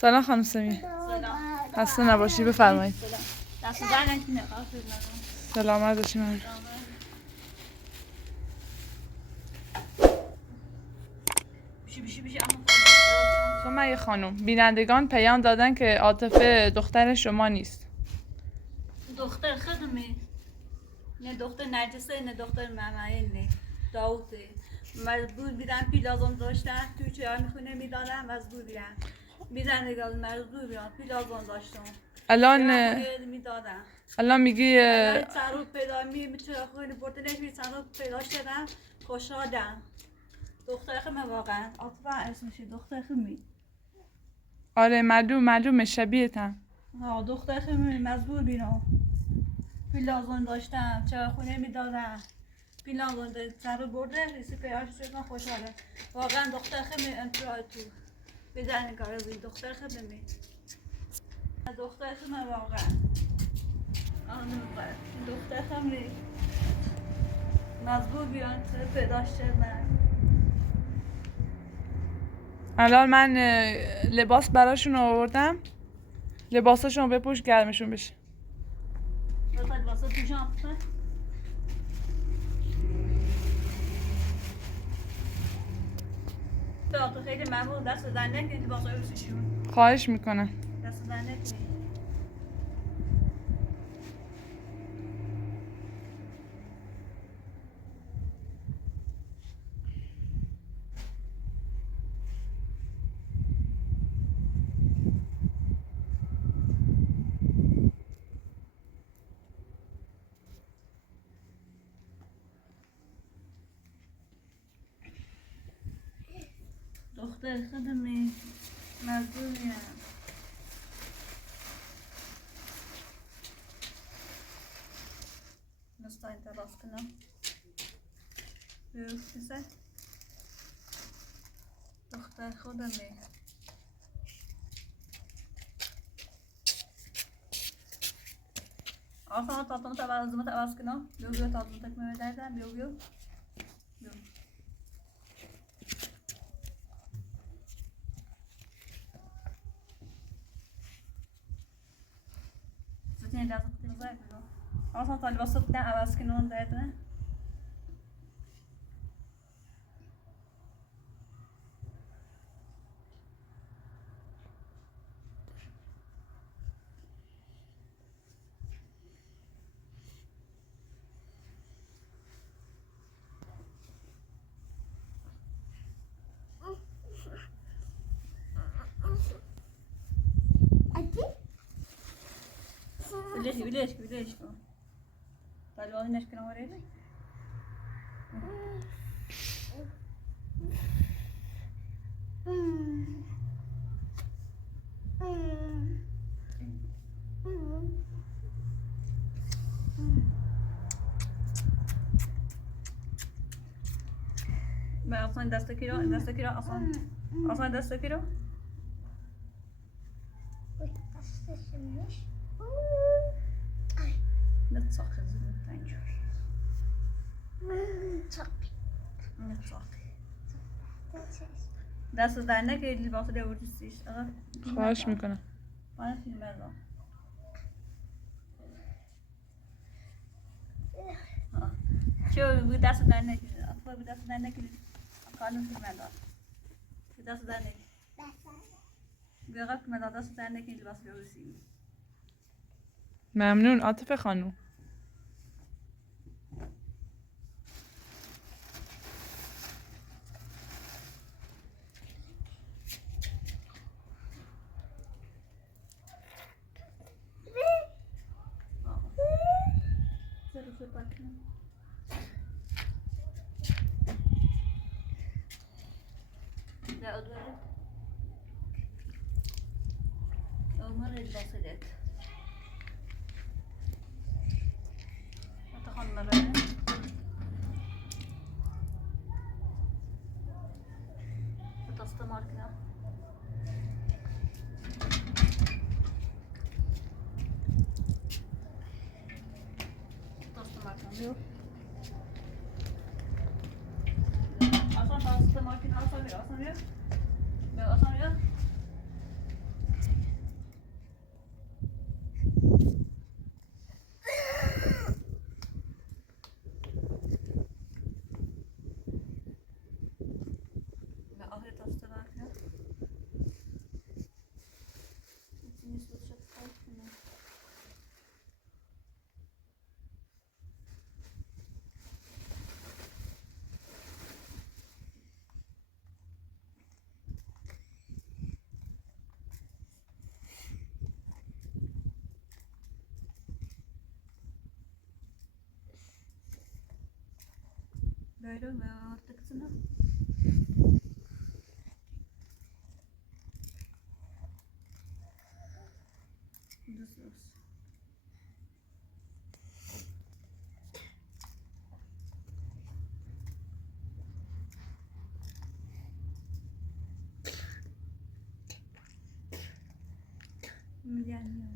سلام خانم سمی. سلام. خسته نباشی، بفرمایید. دست در نکنه. سلامت باشی. من بیشی سمیه خانم، بینندگان پیام دادن که عاطفه دختر شما نیست. دختر خودمی، نه دختر نرجسه، نه دختر ممایل، نه داوته. مجبور بیدم پیلازم داشتم، توی چای میخونه میدادم، مجبور بیدم. بینندگان مجبور بیدم پیلازم داشتم. الان میگی چارو پیدا میتونه خونه برده نمی چارو پیدا شدم، خوشحالم. دختر خودم واقعا، عاطفه اسمش دختر خودمی. آره معلومه شبیه‌تم. ها دختر خودم مجبور بیدم. پیلازون داشتم، چرا خونه میدادم. پیلازون سر برده، ریسی پیاش شدن خوشحاله. واقعا دختر خیلی انتظار تو. بدن کار زی دختر خیلی. دختر خیلی واقعا. دختر خیلی. مجبور بیان پیدا شدن. الان من لباس براشون آوردم. لباساشون بپوش گرمشون بشه. لباس پیژامه. تو خیلی ممنون دست دادن نکنید لباس روششون. خواهش میکنم. دست دادن نکنید. دختر خودمی مجبوریم. نستاین تلاش کنم. بیرون دختر خودمی. آسان تاتون تواز کنم. بیو تاتون تک می‌دادم بیو. زدین لازم تنزاید بیو. آسان تالی واسه تواز کنم دادن. ویلیش کن. تالی واسه نشکنم وارد. ما آسان دست کی رو آسان دست کی رو نتصاخ زمین تنجور نتصاخ دست در نکرد لباس دوردستیش خواهش میکنم. من فیلم بردم چه بود دست در نکرد اطفال بود دست در نکرد کارم فیلم بردم دست در نکرد بیاقت که من دست در نکرد لباس دوردستی ممنون عاطفه خانم. Böyle mi artık sana? Düz olsun. Yani.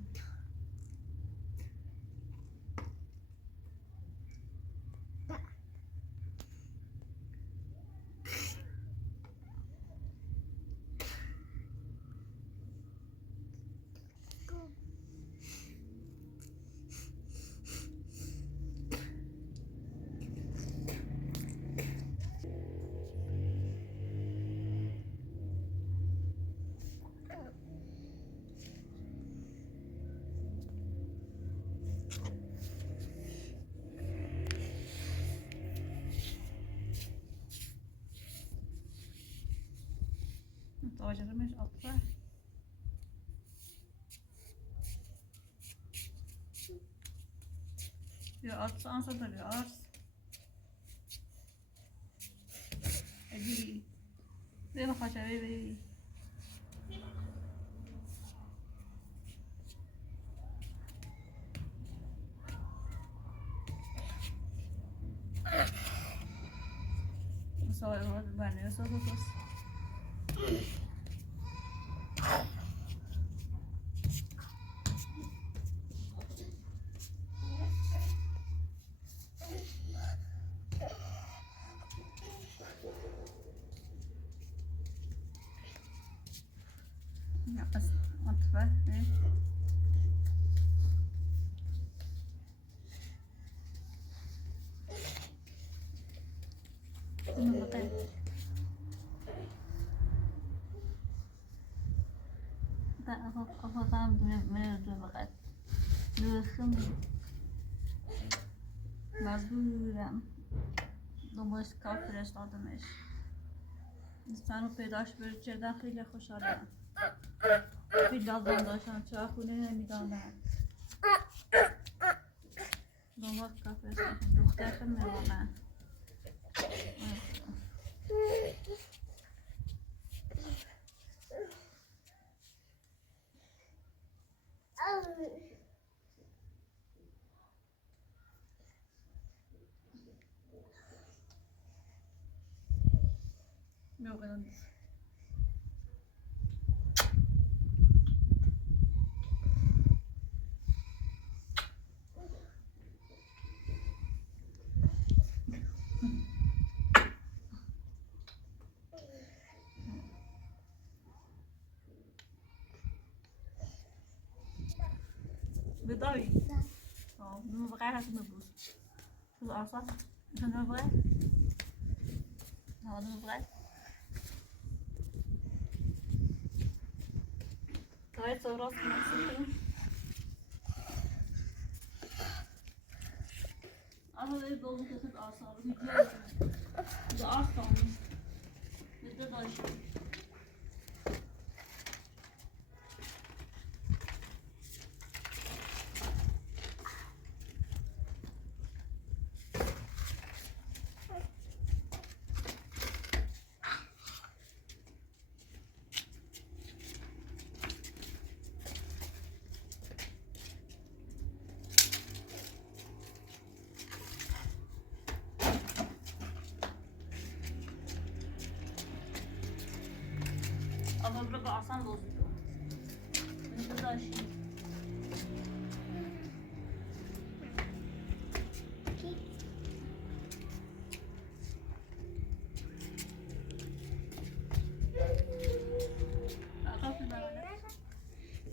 Tavacımız atla. Ya atsa ansa da ya ars. Edi. Ne bakacağız be. So bana so. Ja, bas atla. Ne? Bunu bakayım. Afakam من فقط لوسم مجبورم دنبالش کار فرستادمش زنو پیداش کردن خیلی خوشحالم خیلی لازم داشتم چرا خونه نمیدادن دنبال کار فرستادم دختر خیلی میمانم Yok önemli. بالضبط اه نبغى هات نبوس شو القرصة شو نبغى هذا نبغى طيب صور راسك نفسك أنا اللي بقول لك تاخد قرصة بدي قرصة بدي ضايش أبغى بربع عصام بوزيتو من كذا شيء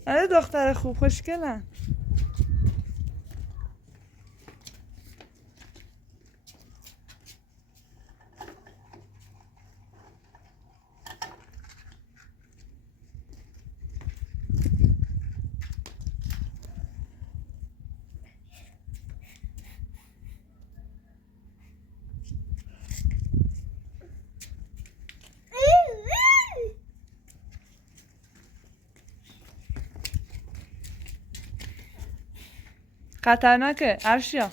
آره دختر خوب خوشگلن خطرناکه ارشیا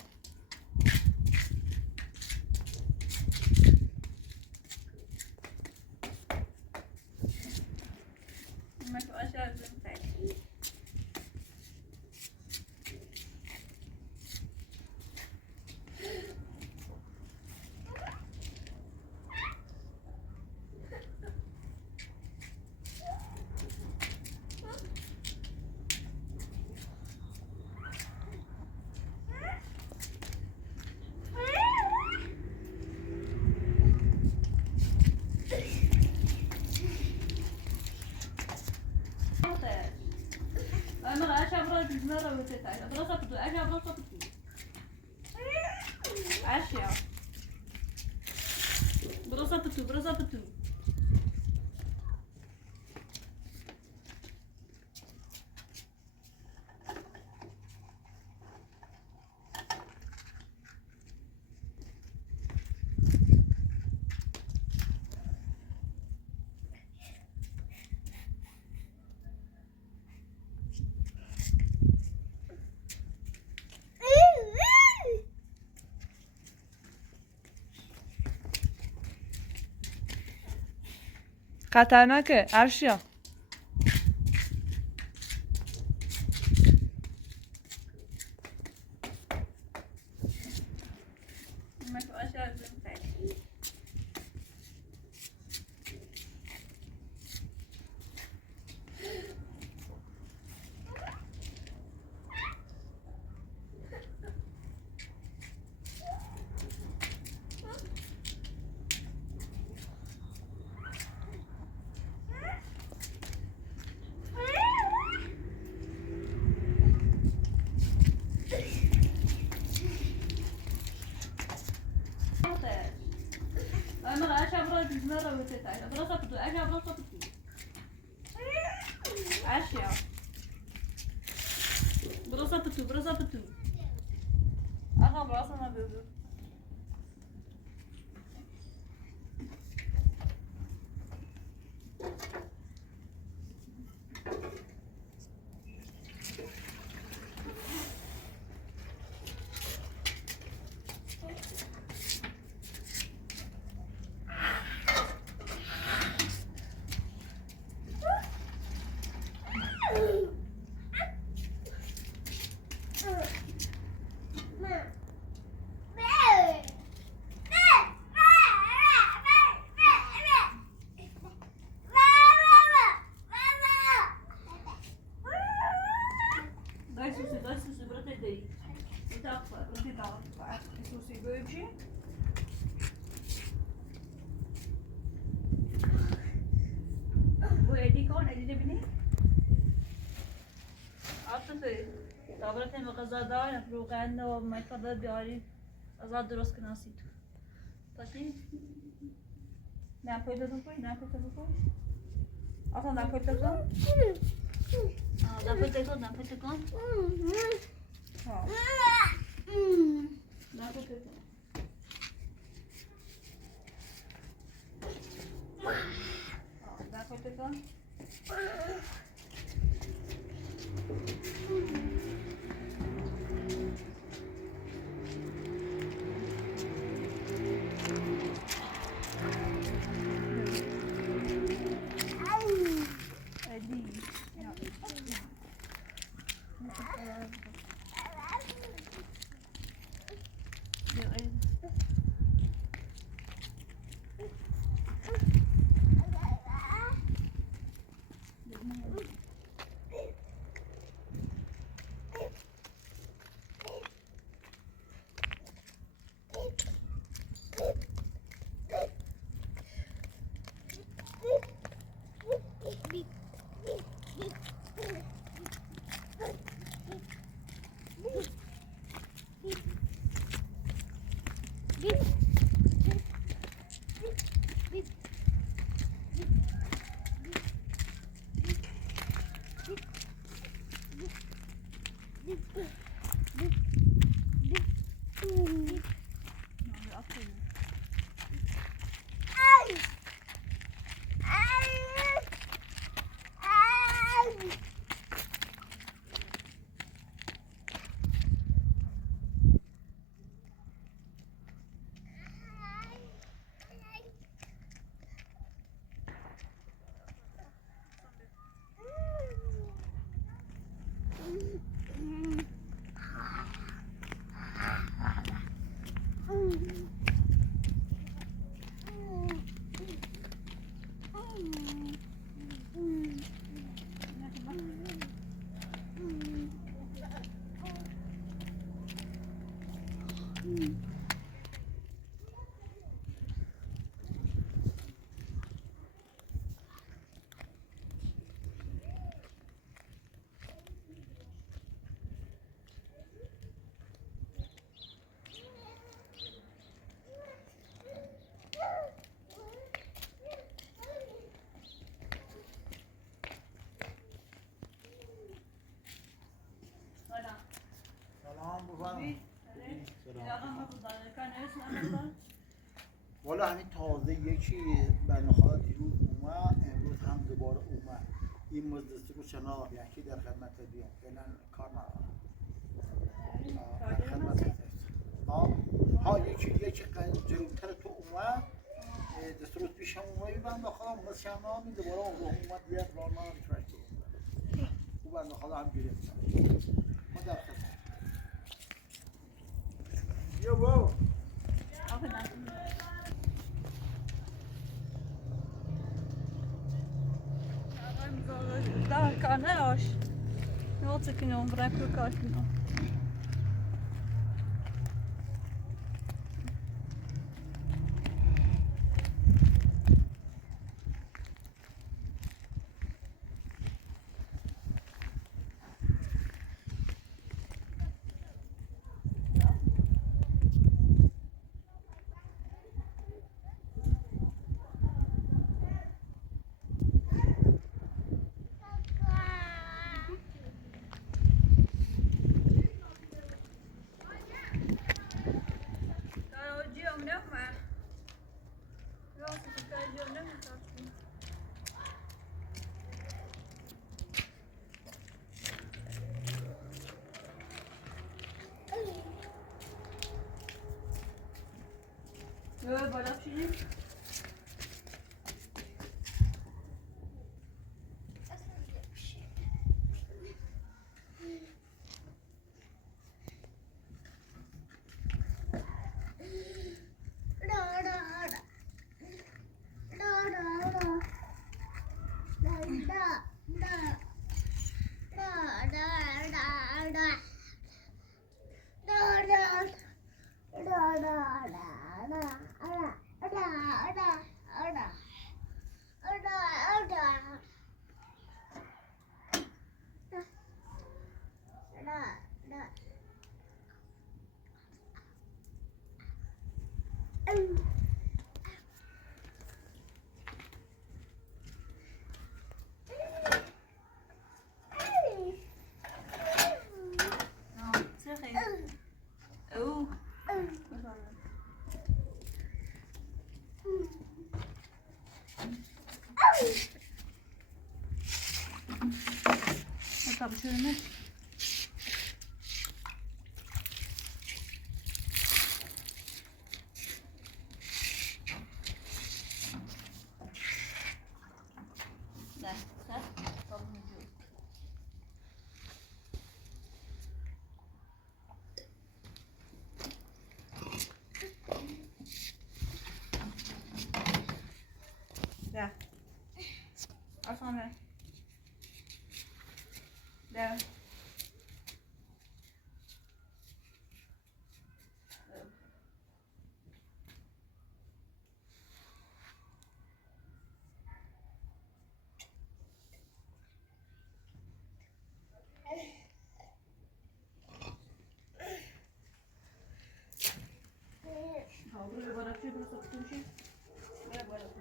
اشیا برو تو اشیا برو تو خطرناکه ارشیا. من تو اشیا زدم انا اشیا برو زنده رو بتای برو تو اشیا برو تو اشیا برو تو آها برو انا بگو دای سوسی برو تدی تا برو تدی سوسی بچی वो एडी कौन एडी ने बनी आप तो دابرت هم غذا دارم روغن و مطلب بیاری غذا درست کنی تو پسی نه پیدا بکن اصلا نه پیدا کن نه پیدا کن والا همین تازه یکی بناخواد دیروز اومد امروز هم دوباره اومد این مزدستی رو شناب یکی در خدمت بیام فعلا کار ندارم در خدمت هست ها یکی جلوتر تو اومد دست روز پیش هم اومد بناخواد اومد شناب دوباره اومد بیاد راه ما رو میتونشت او بناخواد هم گرفت ما در خدمت بیا بابا Daar kan als. Wat ik in ombrek kan doen. بالا بشینیم Tabii şöyle. Ya. Al sana. Ya. Buraya bırakıyor, burası tutun şey. Buraya bırakıyor.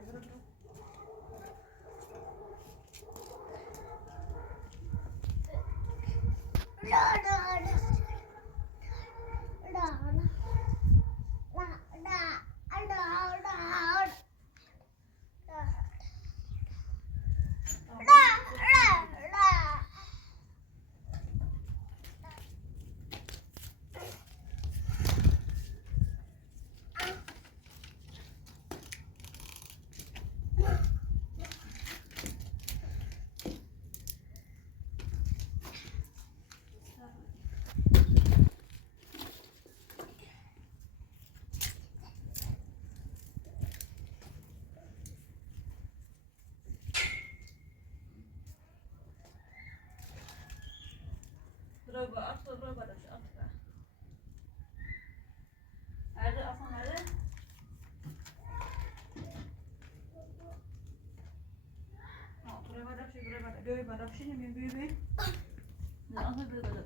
Berapa? Atau berapa dah? Atau? Ada apa ada? Oh, berapa dah? Berapa dah? Dua berapa sih ni bibi? Dah apa berapa dah?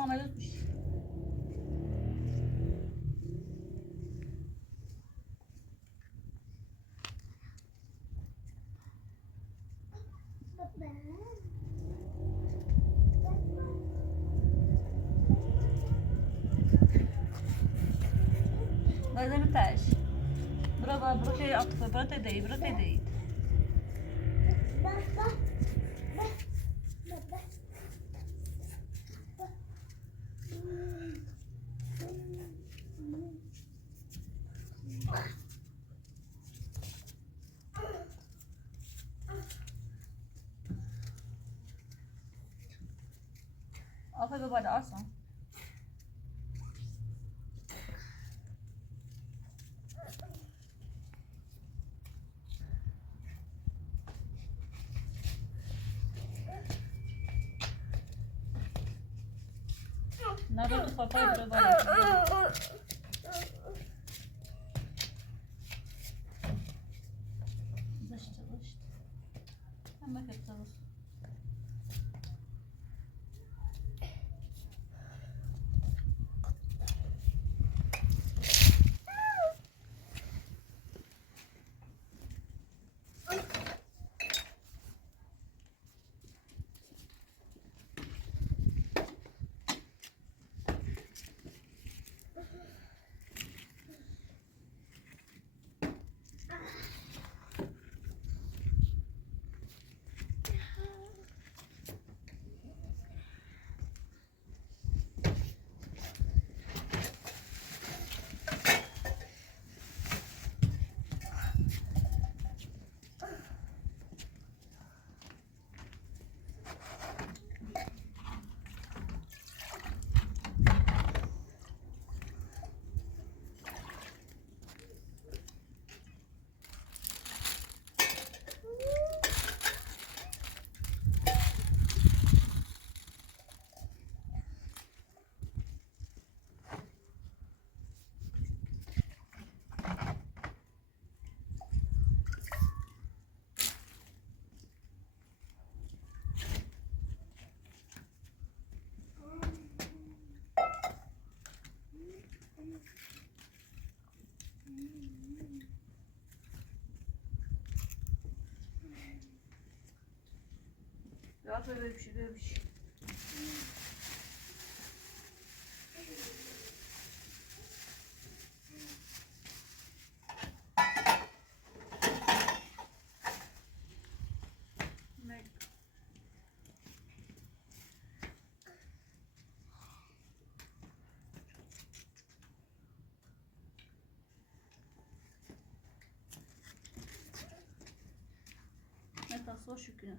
عملت بشه. لازم تاش برو که عاطفه برو تدید عاطفه بباید آسان نه رو تو پاپای برو باید زشت همه که بزرست ببیشی نتصور شو كده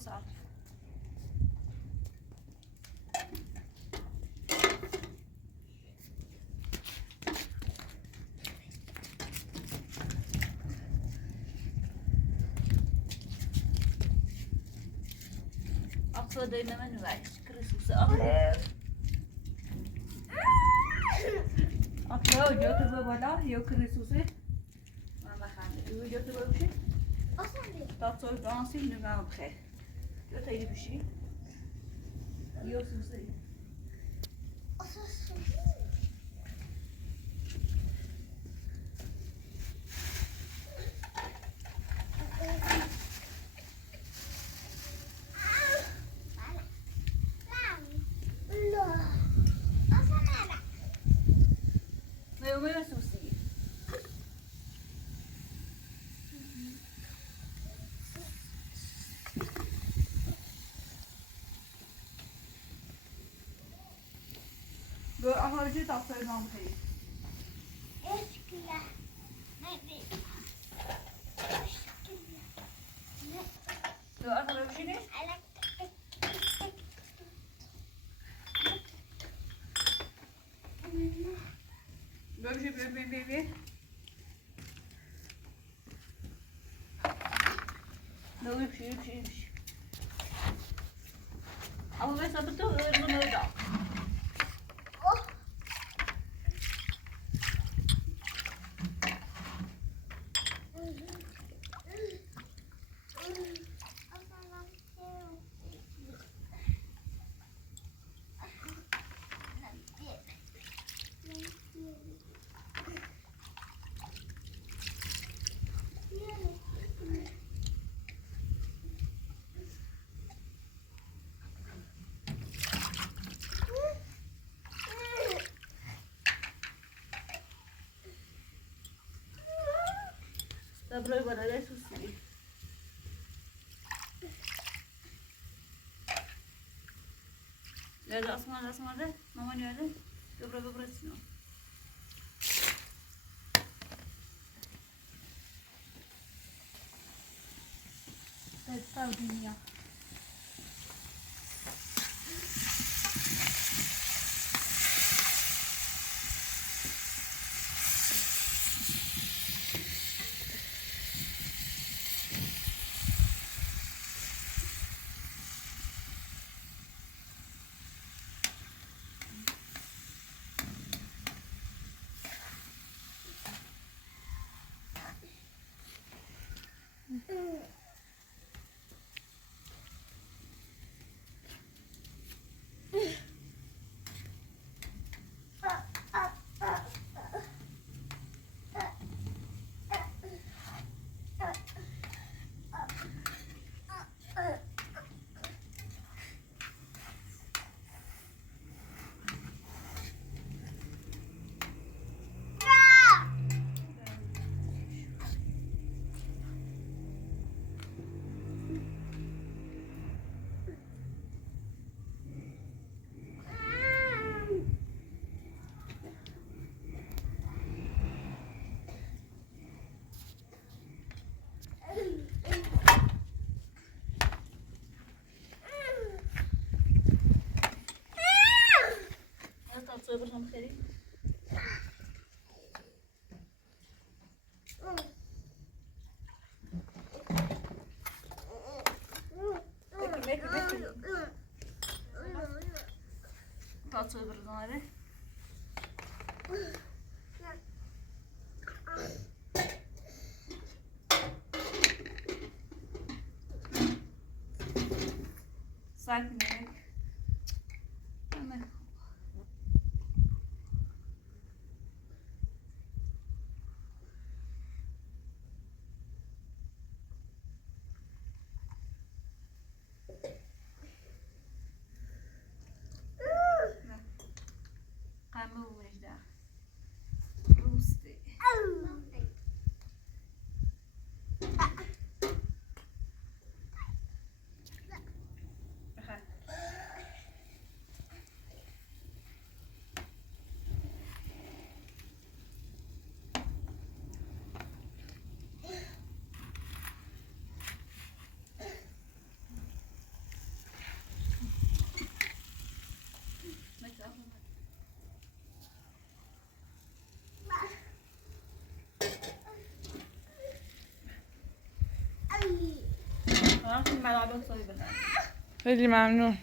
صعب أقصد إنما نوعش كريسوس أقصد جوت ببلا يو كريسوسي ما خانده يو جوت ببشي أصلاً تاتصور بانسي نوعه بخير جوت هيدي بشي يو سوسي هرچی تا فرمان خیلی دو آخر بشینی؟ ببشی بی دو بشی اما بس بتو نودا Доброй бородай суси. Nerede asmadı? Mama nerede? Dobra sino. Testa dünya. Sobrang seri. Tatlı sobrang seri. Sakin. خیلی ممنون.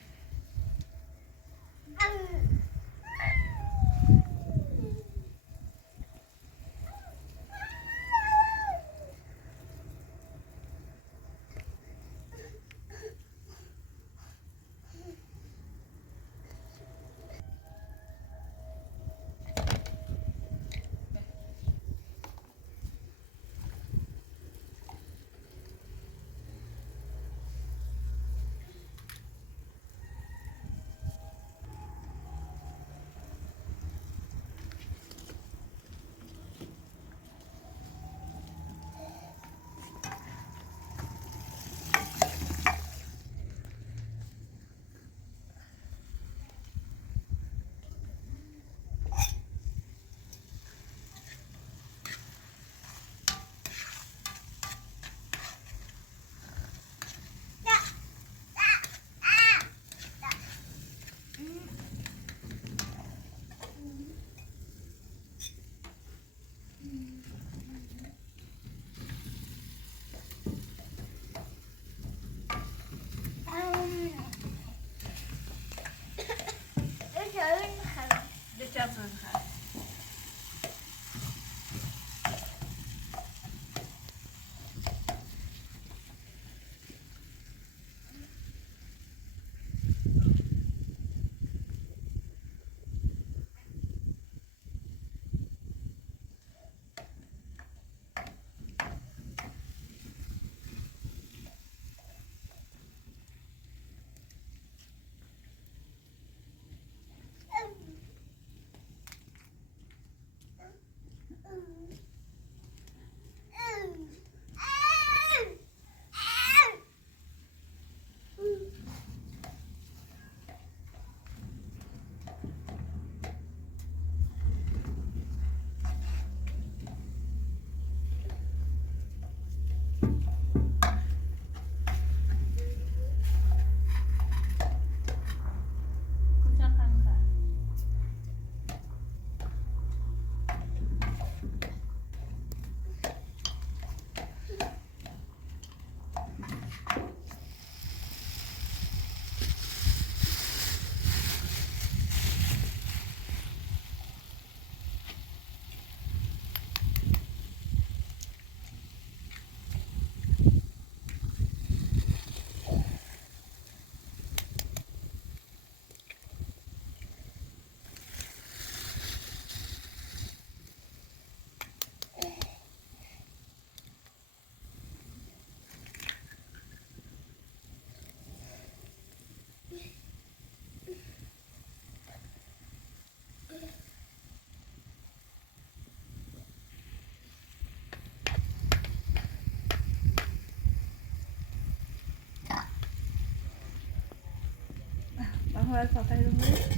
هو پاپای رو می‌بینی؟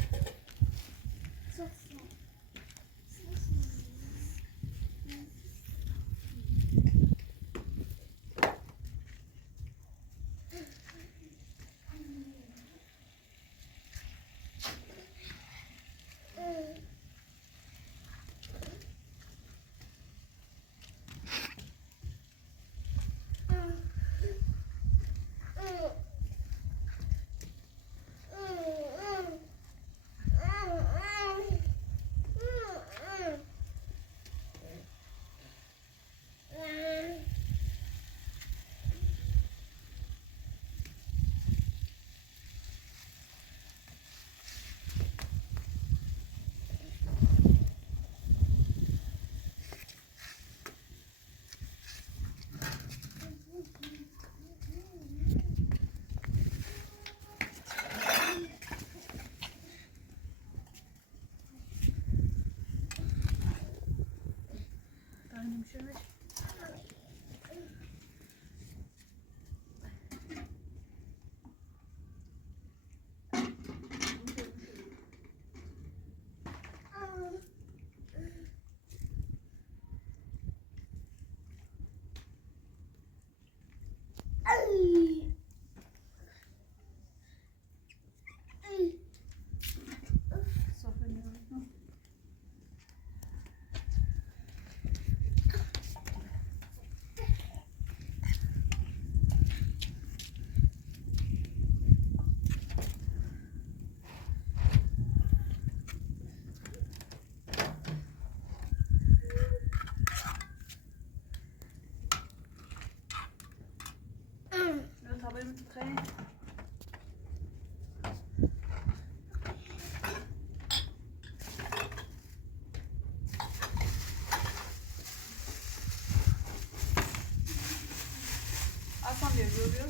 Aslan bir görüyor.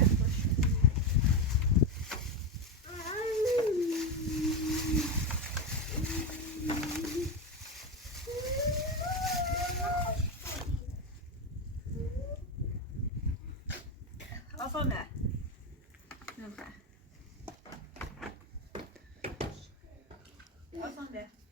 Yaklaş. Aslan ne? Aslan ne?